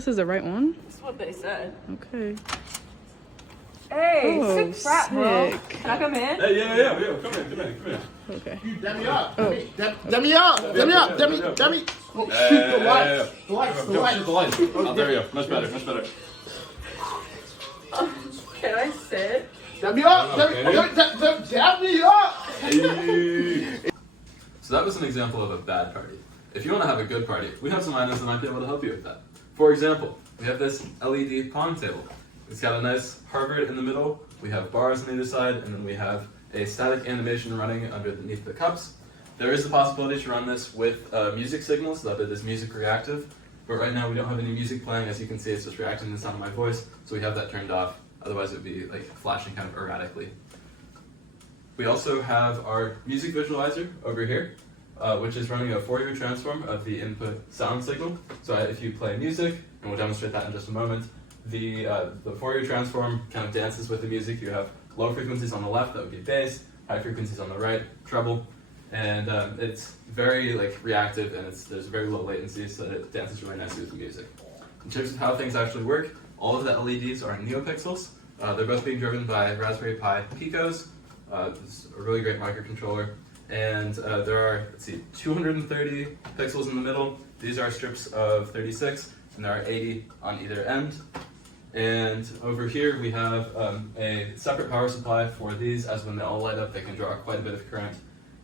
this is the right one? That's what they said. Okay. Hey, Oh, sick crap, bro. sick. Can I come in? Hey, yeah. Come in. Okay. You dummy up. Oh. Dummy up. Dummy. Oh, shoot the lights. The lights. Shoot the lights. Oh, there we go. Much better. Can I sit? Dummy up. Dummy up. So that was an example of a bad party. If you want to have a good party, we have some items that might be able to help you with that. For example, we have this LED pong table. It's got a nice Harvard in the middle. We have bars on either side, and then we have a static animation running underneath the cups. There is the possibility to run this with music signals, so that it is music reactive. But right now we don't have any music playing. As you can see, it's just reacting to the sound of my voice, so we have that turned off. Otherwise it would be like flashing kind of erratically. We also have our music visualizer over here, which is running a Fourier transform of the input sound signal. So if you play music, and we'll demonstrate that in just a moment, the Fourier transform kind of dances with the music. You have low frequencies on the left, that would be bass, high frequencies on the right, treble, and it's very reactive, and there's very low latency, so that it dances really nicely with the music. In terms of how things actually work, all of the LEDs are NeoPixels. They're both being driven by Raspberry Pi Picos. This is a really great microcontroller, and there are 230 pixels in the middle. These are strips of 36, and there are 80 on either end. And over here we have a separate power supply for these, as when they all light up they can draw quite a bit of current.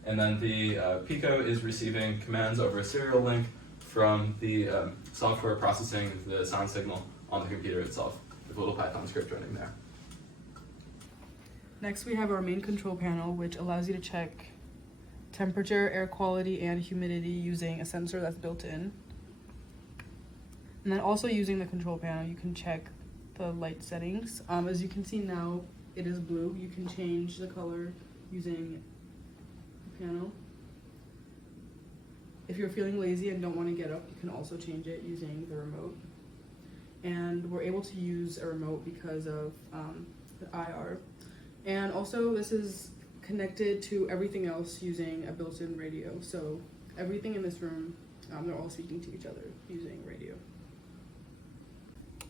And then the Pico is receiving commands over a serial link from the software processing the sound signal on the computer itself, with a little Python script running there. Next we have our main control panel, which allows you to check temperature, air quality, and humidity using a sensor that's built in. And then also using the control panel, you can check the light settings. As you can see now, it is blue. You can change the color using the panel. If you're feeling lazy and don't want to get up, you can also change it using the remote. And we're able to use a remote because of the IR. And also this is connected to everything else using a built-in radio. So everything in this room, they're all speaking to each other using radio.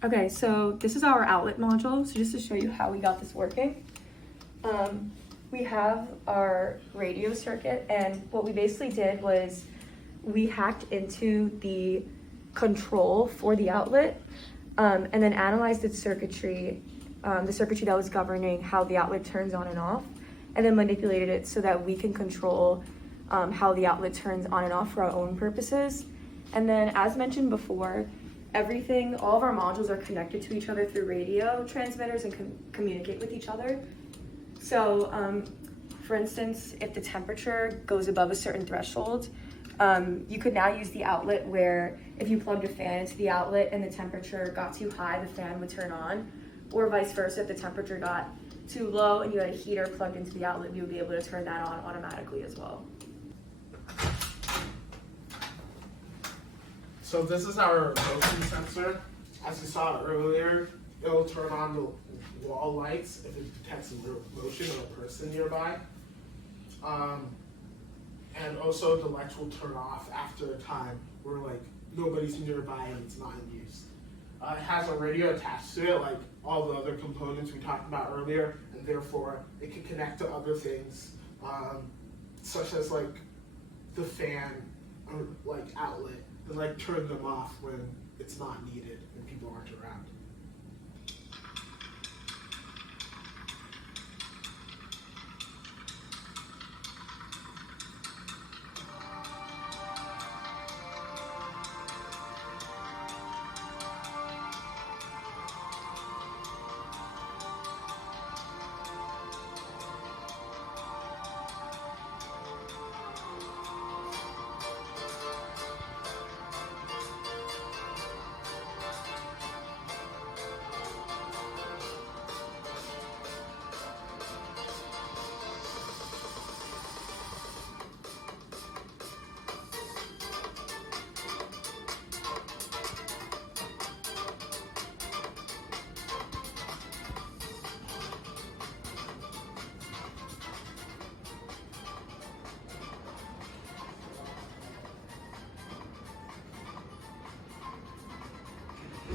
Okay, so this is our outlet module. So just to show you how we got this working, we have our radio circuit, and what we basically did was we hacked into the control for the outlet, and then analyzed its circuitry, the circuitry that was governing how the outlet turns on and off, and then manipulated it so that we can control how the outlet turns on and off for our own purposes. And then, as mentioned before, all of our modules are connected to each other through radio transmitters and communicate with each other. So, for instance, if the temperature goes above a certain threshold, you could now use the outlet where if you plugged a fan into the outlet and the temperature got too high, the fan would turn on, or vice versa, if the temperature got too low and you had a heater plugged into the outlet, you would be able to turn that on automatically as well. So this is our motion sensor. As you saw earlier, it'll turn on the wall lights if it detects a motion of a person nearby. And also the lights will turn off after a time where nobody's nearby and it's not in use. It has a radio attached to it, like all the other components we talked about earlier, and therefore it can connect to other things, such as the fan or outlet, and turn them off when it's not needed and people aren't around.